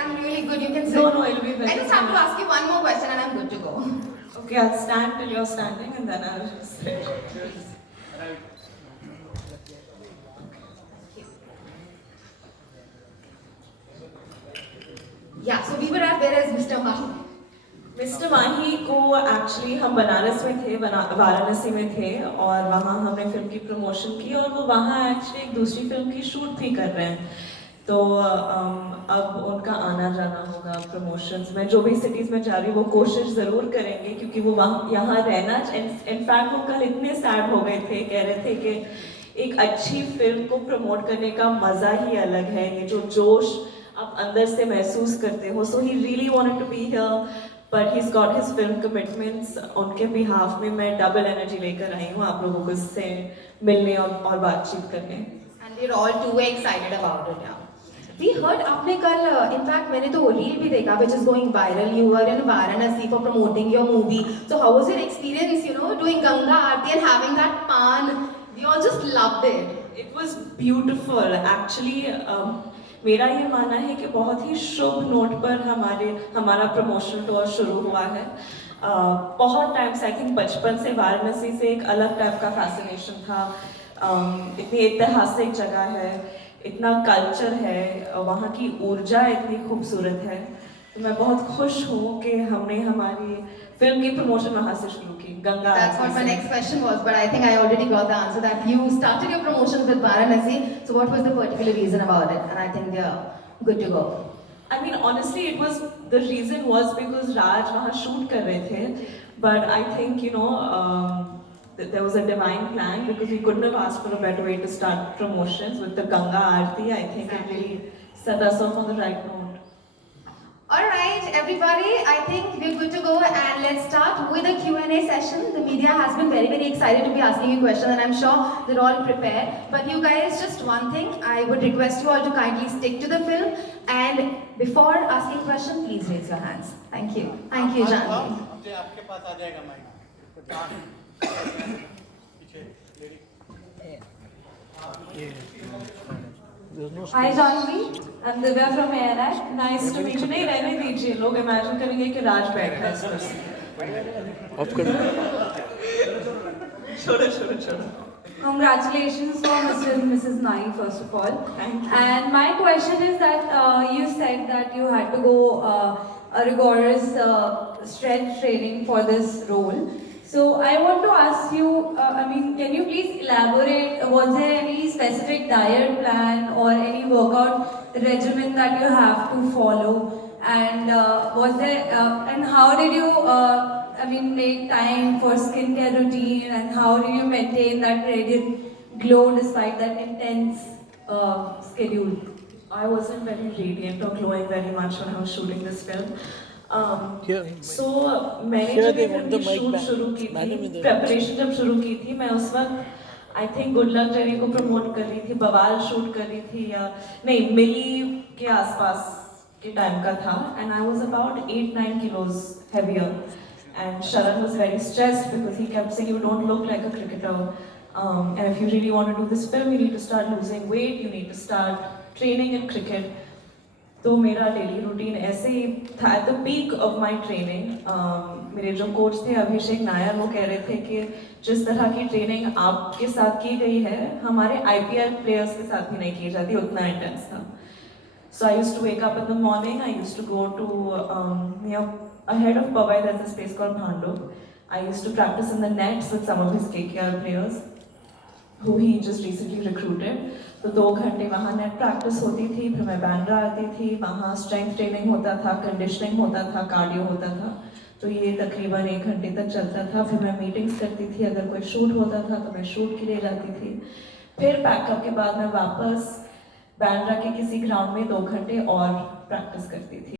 I'm really good. You can sit. No, it'll be better. I just have to ask you one more question and I'm good to go. Okay, I'll stand till you're standing and then I'll sit. Yeah, so we were at where is Mr. Mahi? Mister Mahi को actually हम बनारस में थे, वाराणसी में थे और वहाँ हमने film की प्रमोशन की और वो वहाँ एक्चुअली एक दूसरी फिल्म की शूट भी कर रहे हैं। तो अब उनका आना जाना होगा प्रमोशंस में, जो भी सिटीज़ में जा रही वो कोशिश ज़रूर करेंगे क्योंकि वो वहाँ यहाँ रहना। इनफैक्ट वो कल इतने सैड हो गए थे, कह रहे थे कि एक अच्छी फिल्म को प्रमोट करने का मज़ा ही अलग है, ये जो जोश आप अंदर से महसूस करते हो। So he really wanted to be here but he got his film commitments. उनके बिहाफ में मैं डबल एनर्जी लेकर आई हूँ आप लोगों को से मिलने और बातचीत करने। And we're all too excited about it now. We heard आपने कल, in fact मैंने तो रील भी देखा which is going viral. You were in Varanasi for promoting your movie. So how was your experience, doing Ganga Aarti and having that pan? We all just loved it. It was beautiful. Actually, मेरा ये मानना है कि बहुत ही शुभ note पर हमारा promotion tour शुरू हुआ है। बहुत टाइम से, आई थिंक बचपन से वाराणसी से एक अलग टाइप का फैसिनेशन था। इतनी ऐतिहासिक जगह है, इतना कल्चर है, वहाँ की ऊर्जा इतनी खूबसूरत है। तो मैं बहुत खुश हूँ कि हमने हमारी फिल्म की प्रमोशन वहाँ से शुरू की, Ganga. That's what my next question was, but I think I already got the answer that you started your promotion with Varanasi. So what was the particular reason about it? And I think you're good to go. I mean, honestly, the reason was because Raj वहाँ shoot कर रहे थे, but I think that there was a divine plan because we couldn't have asked for a better way to start promotions with the Ganga Aarti. I think it really set us off on the right note. Alright, everybody, I think we're good to go and let's start with a Q&A session. The media has been very, very excited to be asking you questions and I'm sure they're all prepared. But you guys, just one thing, I would request you all to kindly stick to the film and before asking question, please raise your hands. Thank you. Thank you, Janvi. आपके पास आ जाएगा mic. Hi Janvi, I'm Divya from ARI. Nice to meet you. नहीं रहने दीजिए, लोग imagine करेंगे कि राज बैठा है इस पर। ऑफ कर। छोड़ो। Congratulations for Mr. and Mrs. Nai, first of all. Thank you. And my question is that you said that you had to go a rigorous strength training for this role. So I want to ask you, can you please elaborate, was there any specific diet plan or any workout regimen that you have to follow? And and how did you, make time for skincare routine and how did you maintain that radiant glow despite that intense schedule? I wasn't very radiant or glowing very much when I was shooting this film. So मैंने जब ये film की shoot शुरू की थी, preparation जब शुरू की थी, मैं उस वक्त I think good luck Jerry को प्रमोट कर रही थी, बवाल शूट कर रही थी, या नहीं मिली के आसपास के टाइम का था, and I was about 8-9 kilos heavier. And Sharan was very stressed because he kept saying, you don't look like a cricketer. And if you really want to do this film, you need to start losing weight, you need to start training in cricket. तो मेरा daily routine ऐसे ही था। At the peak of my training मेरे जो coach थे अभिषेक नायर, वो कह रहे थे कि जिस तरह की ट्रेनिंग आपके साथ की गई है हमारे IPL प्लेयर्स के साथ भी नहीं की जाती, उतना इंटेंस था। So I used to wake up in the morning, I used to go to ahead of Powai, there's a space called Bhandu. I used to practice in the nets with some of his KKR players who he just recently recruited. तो 2 घंटे वहाँ net practice होती थी, फिर मैं बैंड्रा आती थी, वहाँ स्ट्रेंथ ट्रेनिंग होता था, कंडीशनिंग होता था, कार्डियो होता था। तो ये तकरीबन 1 घंटे तक चलता था। फिर मैं मीटिंग्स करती थी, अगर कोई शूट होता था तो मैं शूट के लिए जाती थी। फिर पैकअप के बाद मैं वापस बैंड्रा के किसी ग्राउंड में 2 घंटे और प्रैक्टिस करती थी।